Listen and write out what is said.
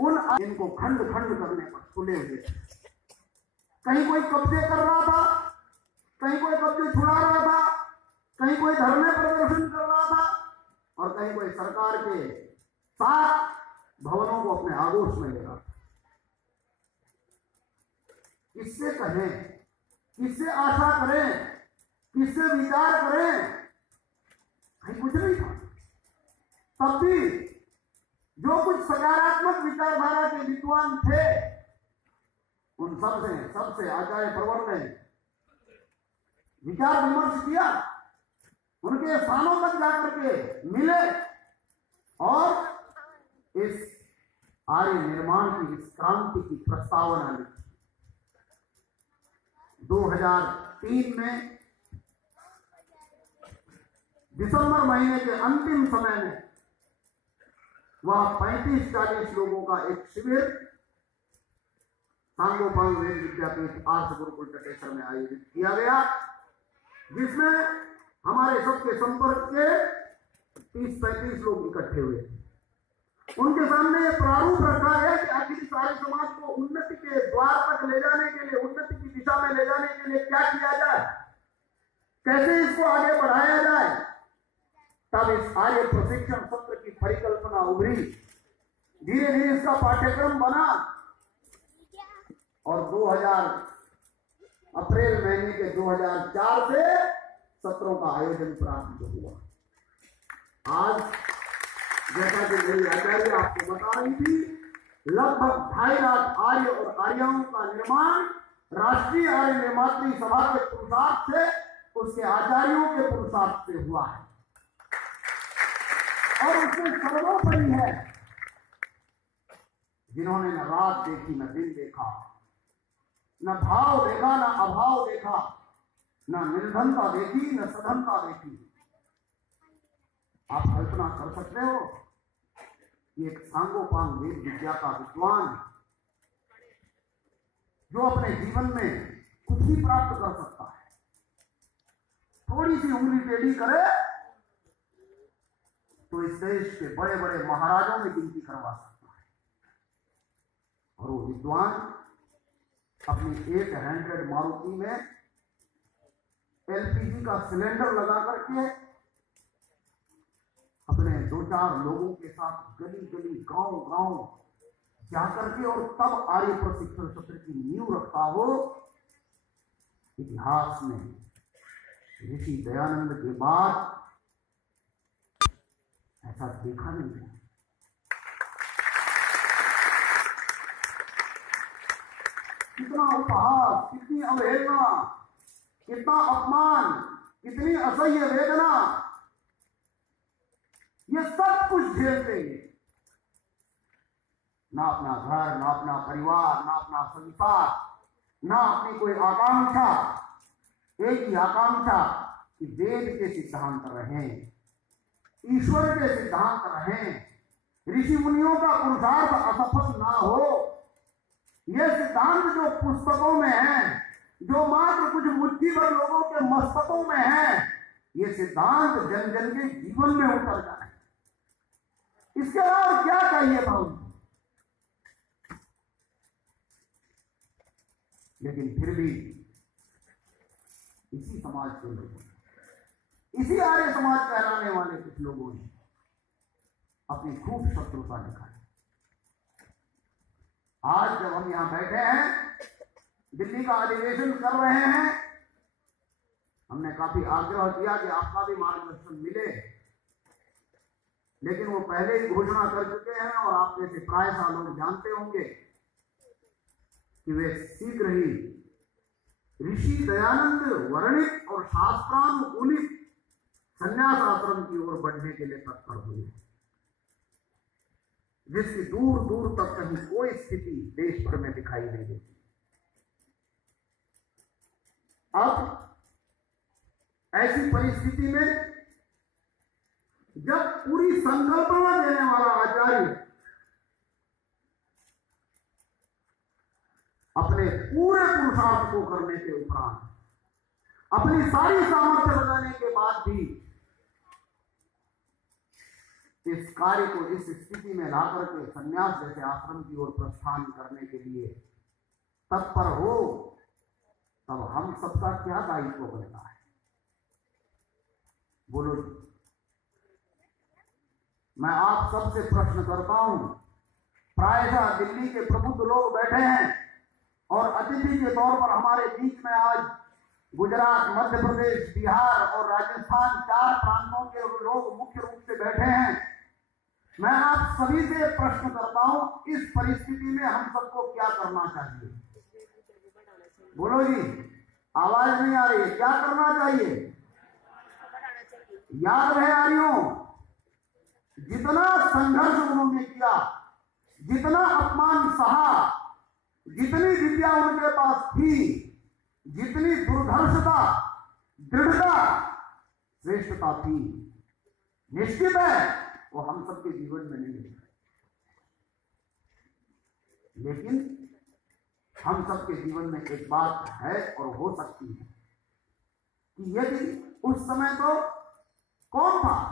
उन इनको खंड खंड करने पर तुले हुए थे। कहीं कोई कब्जे कर रहा था, कहीं कोई कब्जे छुड़ा रहा था, कहीं कोई धरने प्रदर्शन कर रहा था और कहीं कोई सरकार के साथ भवनों को अपने आगोश में ले रहा था। किससे कहें, किससे आशा करें, किससे विचार करें? कहीं कुछ नहीं था। तब भी जो कुछ सकारात्मक विचारधारा के विद्वान थे, उन सबसे आचार्य प्रवर ने विचार विमर्श किया, उनके स्थानों तक जाकर के मिले और इस आर्य निर्माण की, इस क्रांति की प्रस्तावना लिखी। 2003 में दिसंबर महीने के अंतिम समय में वह 35-40 लोगों का एक शिविर सांगोपांग वेद विद्यापीठ आर्ष गुरुकुल टटेश्वर में आयोजित किया गया, जिसमें हमारे सबके संपर्क के 30-35 लोग इकट्ठे हुए। उनके सामने ये प्रारूप रखा है कि आखिर सारे समाज को उन्नति के द्वार तक ले जाने के लिए, उन्नति की दिशा में ले जाने के लिए क्या किया जाए, कैसे इसको आगे बढ़ाया जाए। तब इस आर्य प्रशिक्षण सत्र की परिकल्पना उभरी, धीरे धीरे इसका पाठ्यक्रम बना और अप्रैल महीने के 2004 से सत्रों का आयोजन प्रारंभ हुआ। आज जैसा कि मेरी आचार्य आपको बता रही थी, लगभग 2.5 लाख आर्य और आर्याओं का निर्माण राष्ट्रीय आर्य निर्मात्री सभा के पुरुषार्थ से, उसके आचार्यों के पुरुषार्थ से हुआ है और उसमें सर्वोपरि है जिन्होंने न रात देखी, न दिन देखा, न भाव देखा, न अभाव देखा, न निर्धनता देखी, न सधनता देखी। आप कल्पना कर सकते हो कि एक सांगोपांग वेद विद्या का विद्वान जो अपने जीवन में कुछ ही प्राप्त कर सकता है, थोड़ी सी उंगली टेढ़ी करे तो इस देश के बड़े बड़े महाराजों में गिनती करवा सकता है। और वो विद्वान अपनी 8 हैंड्रेड मारुति में एलपीजी का सिलेंडर लगा करके अपने 2-4 लोगों के साथ गली गली, गांव गांव जाकर के और तब आर्य प्रशिक्षण सत्र की नींव रखता हो। इतिहास में ऋषि दयानंद के बाद ऐसा देखा नहीं है। कितना उपहास, कितनी अवहेलना, कितना अपमान, कितनी असह्य वेदना, ये सब कुछ झेलते हैं। ना अपना घर, ना अपना परिवार, ना अपना संसार, ना अपनी कोई आकांक्षा, एक ही आकांक्षा कि वेद के सिद्धांत रहें, ईश्वर के सिद्धांत रहें, ऋषि मुनियों का पुरुषार्थ असफल ना हो। यह सिद्धांत जो पुस्तकों में है, जो मात्र कुछ मुट्ठी भर लोगों के मस्तकों में है, ये सिद्धांत जन जन के जीवन में उतर जाए। इसके अलावा क्या चाहिए था उनको? लेकिन फिर भी इसी समाज के लोगों, इसी आर्य समाज कहलाने वाले कुछ लोगों ने अपनी खूब शत्रुता दिखाई। आज जब हम यहां बैठे हैं, दिल्ली का अधिवेशन कर रहे हैं, हमने काफी आग्रह किया कि आपका भी मार्गदर्शन मिले, लेकिन वो पहले ही घोषणा कर चुके हैं और आप जैसे प्रायः लोग जानते होंगे कि वे शीघ्र ही ऋषि दयानंद वर्णित और शास्त्रानुकूलित संन्यास आश्रम की ओर बढ़ने के लिए तत्पर हुए, जिसकी दूर दूर तक कहीं कोई स्थिति देश भर में दिखाई नहीं देती। अब ऐसी परिस्थिति में जब पूरी संकल्पना देने वाला आचार्य अपने पूरे पुरुषार्थ को करने के उपरांत, अपनी सारी सामर्थ्य लगाने के बाद भी इस कार्य को इस स्थिति में ला करके संन्यास जैसे आश्रम की ओर प्रस्थान करने के लिए तत्पर हो, तब हम सबका क्या दायित्व बनता है? बोलो जी। मैं आप सबसे प्रश्न करता हूं। प्रायः दिल्ली के प्रबुद्ध लोग बैठे हैं और अतिथि के तौर पर हमारे बीच में आज गुजरात, मध्य प्रदेश, बिहार और राजस्थान 4 प्रांतों के लोग मुख्य रूप से बैठे हैं। मैं आप सभी से प्रश्न करता हूं, इस परिस्थिति में हम सबको क्या करना चाहिए? बोलो जी, आवाज नहीं आ रही है। क्या करना चाहिए? याद रहे आर्यों, जितना संघर्ष उन्होंने किया, जितना अपमान सहा, जितनी विद्या उनके पास थी, जितनी दुर्धर्षता, दृढ़ता, श्रेष्ठता थी, निश्चित है वो हम सबके जीवन में नहीं है। लेकिन हम सबके जीवन में एक बात है और हो सकती है कि यदि उस समय तो कौन था?